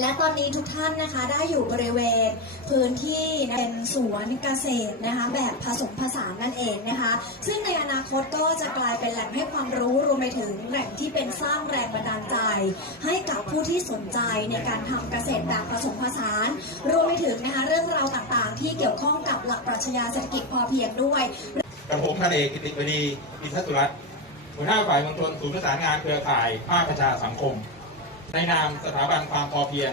และตอนนี้ทุกท่านนะคะได้อยู่บริเวณพื้นที่เป็นสวนเกษตรนะคะ แบบผสมผสานนั่นเองนะคะ ซึ่งในอนาคตก็จะกลายเป็นแหล่งให้ความรู้รวมไปถึงแหล่งที่เป็นสร้างแรงบันดาลใจ ให้กับผู้ที่สนใจในการทำเกษตรแบบผสมผสาน รวมไปถึงนะคะเรื่องราวต่างๆ ที่เกี่ยวข้องกับหลักปรัชญาเศรษฐกิจพอเพียงด้วยกับผมพันเอกกิติบดีอินทสุรัตน์หัวหน้าฝ่ายมวลชนศูนย์ประสานงานเครือข่ายภาคประชาสังคม ในนามสถาบันความพอเพียง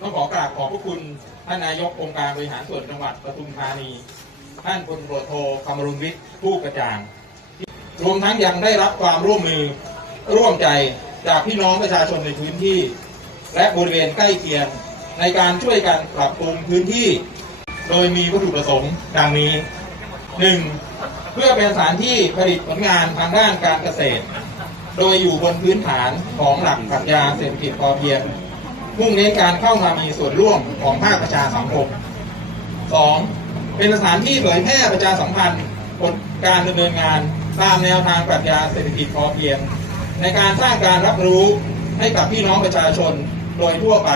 ต้องขอกราบขอบพระคุณท่านนายกองค์การบริหารส่วนจังหวัดปทุมธานี ท่านพลตรวจโทคำรุณวิทย์ผู้กระจ่าง รวมทั้งยังได้รับความร่วมมือร่วมใจจากพี่น้องประชาชนในพื้นที่ และบริเวณใกล้เคียงในการช่วยกันปรับปรุงพื้นที่ โดยมีวัตถุประสงค์ดังนี้หนึ่งเพื่อเป็นสถานที่ผลิตผลงานทางด้านการเกษตร โดยอยู่บนพื้นฐานของหลักปรัชญาเศรษฐกิจพอเพียง มุ่งเน้นการเข้ามามีส่วนร่วมของภาคประชาสังคม 2. เป็นสถานที่เผยแพร่ประชาสัมพันธ์กฎการดำเนินงานตามแนวทางปรัชญาเศรษฐกิจพอเพียง ในการสร้างการรับรู้ให้กับพี่น้องประชาชนโดยทั่วไป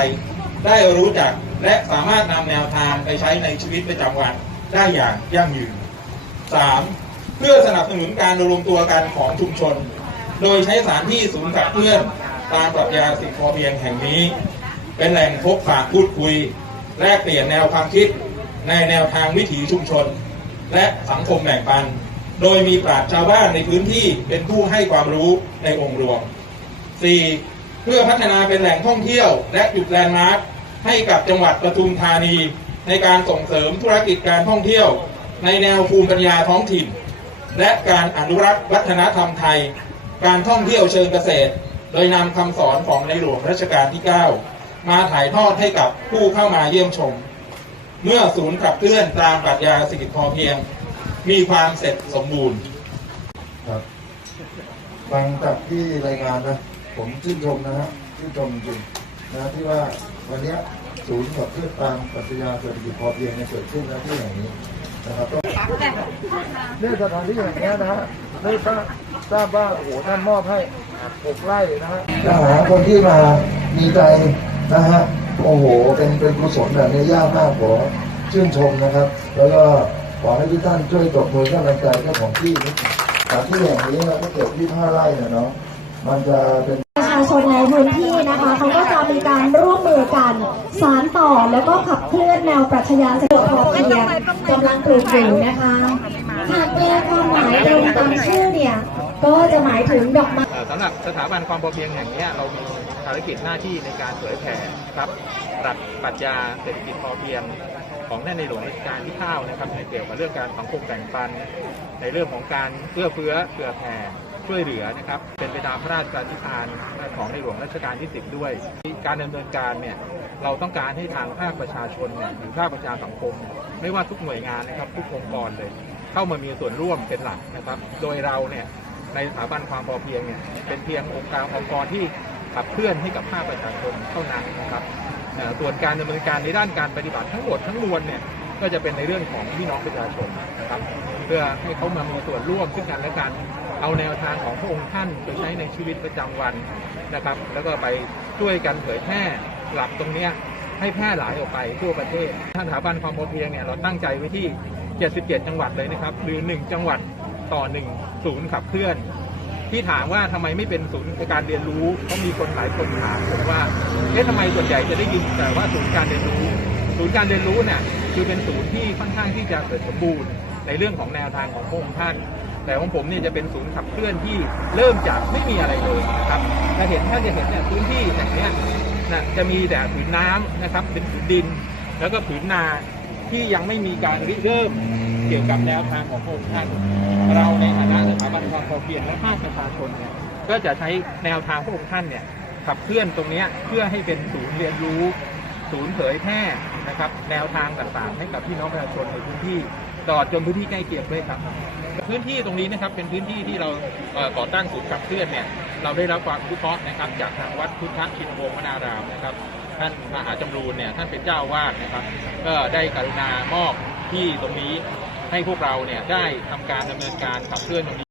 ได้รู้จักและสามารถนำแนวทางไปใช้ในชีวิตประจำวันได้อย่างยั่งยืน 3. เพื่อสนับสนุนการรวมตัวกันของชุมชน โดยใช้สถานที่ศูนย์ขับเคลื่อนตามปรัชญาสิ่งพอเพียงแห่งนี้ เป็นแหล่งพบปะพูดคุย แลกเปลี่ยนแนวความคิด ในแนวทางวิถีชุมชน และสังคมแบ่งปัน โดยมีปราชญ์ชาวบ้านในพื้นที่เป็นผู้ให้ความรู้ในองค์รวม 4. เพื่อพัฒนาเป็นแหล่งท่องเที่ยว และจุดแลนด์มาร์คให้กับจังหวัดปทุมธานี ในการส่งเสริมธุรกิจการท่องเที่ยว ในแนวภูมิปัญญาท้องถิ่น และการอนุรักษ์วัฒนธรรมไทย การท่องเที่ยวเชิงเกษตร โดยนำคำสอนของในหลวงรัชกาลที่ 9 มาถ่ายทอดให้กับผู้เข้ามาเยี่ยมชม เมื่อศูนย์ขับเคลื่อนตามปรัชญาเศรษฐกิจพอเพียง มีความเสร็จสมบูรณ์ครับฟังจากที่รายงานนะผมชื่นชมนะฮะชื่นชมจริงๆนะที่ว่าวันเนี้ยศูนย์ขับเคลื่อนตามปรัชญาเศรษฐกิจพอเพียงเนี่ยเกิดขึ้นแล้วที่แห่งนี้นะครับก็เนี่ยสถานที่อย่างเงี้ยนะฮะได้ทราบ ทราบว่าโอ้โหท่านมอบให้หกไร่นะฮะจะหาคนที่มามีใจนะฮะโอ้โหเป็นเป็นกุศลแบบนี้ยากมากขอชื่นชมนะครับ แล้วก็ขอให้ทุกท่านช่วยตบมือให้กำลังใจเจ้าของที่นี้สถานที่แห่งนี้เราก็เกิดที่ห้าไร่นะเนาะมันจะเป็นประชาชนในพื้นที่นะคะเขาก็จะมีการร่วมมือกันสานต่อแล้วก็ขับเคลื่อนแนวปรัชญาเศรษฐกิจพอเพียงกำลังปลูกอยู่นะคะหากแปลความหมายตรงตามชื่อเนี่ย ก็จะหมายถึงดอกไม้สำหรับสถาบันความพอเพียงแห่งนี้เรามีภารกิจหน้าที่ในการเผยแผ่ครับหลักปรัชญาเศรษฐกิจพอเพียงของท่นในหลวงรัชกาลที่9นะครับในเกี่ยวกับเรื่องการสังคมแบ่งปัน ในเรื่องของการเอื้อเฟื้อเผื่อแผ่ช่วยเหลือนะครับ เป็นไปตามพระราชกาธิทานของในหลวงรัชกาลที่10ด้วย การดำเนินการเนี่ยเราต้องการให้ทางภาคประชาชนเนี่ยหรือภาคประชาสังคม ไม่ว่าทุกหน่วยงานนะครับทุกองค์กรเลย เข้ามามีส่วนร่วมเป็นหลักนะครับ โดยเราเนี่ย ในสถาบันความพอเพียงเนี่ยเป็นเพียงองค์การองค์กรที่ขับเคลื่อนให้กับภาคประชาชนเท่านั้นนะครับส่วนการดำเนินการในด้านการปฏิบัติทั้งหมดทั้งมวลเนี่ยก็จะเป็นในเรื่องของพี่น้องประชาชนนะครับ เพื่อให้เขามามีส่วนร่วมซึ่งกันและกันเอาแนวทางของพระองค์ท่านไปใช้ในชีวิตประจำวันนะครับ แล้วก็ไปช่วยกันเผยแพร่หลักตรงเนี้ยให้แพร่หลายออกไปทั่วประเทศท่านสถาบันความพอเพียงเนี่ยเราตั้งใจไว้ที่ 77 จังหวัดเลยนะครับ หรือ 1 จังหวัดต่อ 1 ศูนย์ขับเคลื่อน ที่ถามว่าทำไมไม่เป็นศูนย์การเรียนรู้เพราะมีคนหลายคนถามผมว่าเอ๊ะทำไมส่วนใหญ่จะได้ยินแต่ว่าศูนย์การเรียนรู้ ศูนย์การเรียนรู้เนี่ยคือเป็นศูนย์ที่ค่อนข้างที่จะเกิดสมบูรณ์ในเรื่องของแนวทางของพระองค์ท่าน แต่ของผมเนี่ยจะเป็นศูนย์ขับเคลื่อนที่เริ่มจากไม่มีอะไรเลยนะครับถ้าเห็นถ้าจะเห็นเนี่ยพื้นที่แห่งเนี้ยนะจะมีแต่ผืนน้ำนะครับเป็นผืนดิน แล้วก็ผืนนาที่ยังไม่มีการริเริ่ม กี่ยวกับแนวทางของพระองค์ท่าน เราในฐานะสถาบันความพอเพียงและภาคประชาชนเนี่ยก็จะใช้แนวทางพระองค์ท่านเนี่ยขับเคลื่อนตรงนี้เพื่อให้เป็นศูนย์เรียนรู้ ศูนย์เผยแพร่นะครับ แนวทางต่างๆ ให้กับพี่น้องประชาชนในพื้นที่ตลอดจนพื้นที่ใกล้เคียงด้วยครับ พื้นที่ตรงนี้นะครับเป็นพื้นที่ที่เราก่อตั้งศูนย์ขับเคลื่อนเนี่ยเราได้รับความอนุเคราะห์นะครับ จากทางวัดพุทธชินวงศ์วนารามนะครับท่านมหาจำรูนเนี่ยท่านเป็นเจ้าวาดนะครับ ก็ได้กรุณามอบที่ตรงนี้ ให้พวกเราเนี่ยได้ทำการดำเนินการขับเคลื่อนตรงนี้